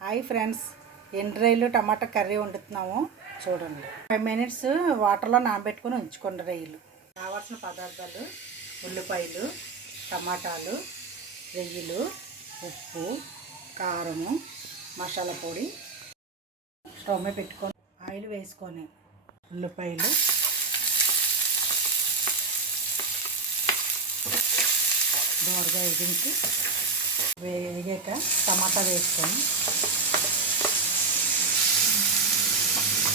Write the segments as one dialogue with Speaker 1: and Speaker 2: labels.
Speaker 1: Hi friends ఎండ్రాయిలు tomato curry వండుతున్నాము. చూడండి. ఫైవ్ మినిట్స్ వాటర్లో నానబెట్టుకొని ఉంచుకోండి రొయ్యలు కావాల్సిన పదార్థాలు ఉల్లిపాయలు టమాటాలు రొయ్యలు ఉప్పు కారము మసాలా పొడి స్టవ్ మీద పెట్టుకొని ఆయిల్ వేసుకొని ఉల్లిపాయలు దోరగా వేగించి వేగాక టమాటా వేసుకొని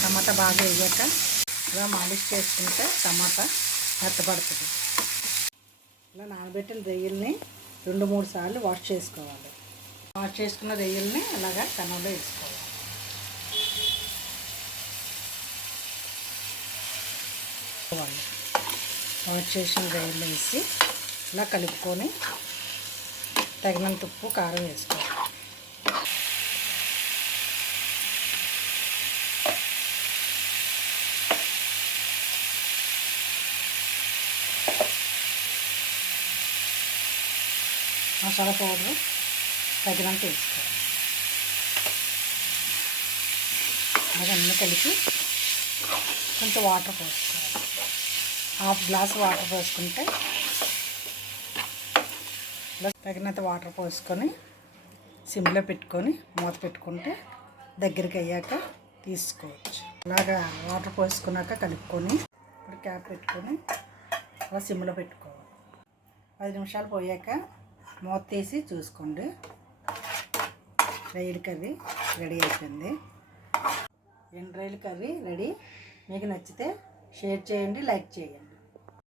Speaker 1: టమాటా బాగా వేగాక ఇలా మాలిష్ చేసుకుంటే టమాటా మెత్తపడుతుంది ఇలా నానబెట్టిన రొయ్యల్ని రెండు మూడు సార్లు వాష్ చేసుకోవాలి. వాష్ చేసుకున్న రొయ్యల్ని అలాగా కన్నంలో వేసుకోవాలి. వాష్ చేసిన రొయ్యలు వేసి ఇలా కలుపుకొని తగినంత ఉప్పు కారం వేసుకోవాలి. మసాలా పౌడర్ తగినంత వేసుకోవాలి. అదన్నీ కలిపి కొంచెం వాటర్ పోసుకోవాలి. హాఫ్ గ్లాస్ వాటర్ పోసుకుంటే తగినంత వాటర్ పోసుకొని సిమ్లో పెట్టుకొని మూత పెట్టుకుంటే దగ్గరికి అయ్యాక తీసుకోవచ్చు. అలాగా వాటర్ పోసుకున్నాక కలుపుకొని ఇప్పుడు క్యాప్ పెట్టుకొని అలా సిమ్లో పెట్టుకోవాలి. పది నిమిషాలు పోయాక మూత తీసి చూసుకోండి. రైలు కర్రీ రెడీ అయిపోయింది. ఎండు రైలు కర్రీ రెడీ. మీకు నచ్చితే షేర్ చేయండి లైక్ చేయండి.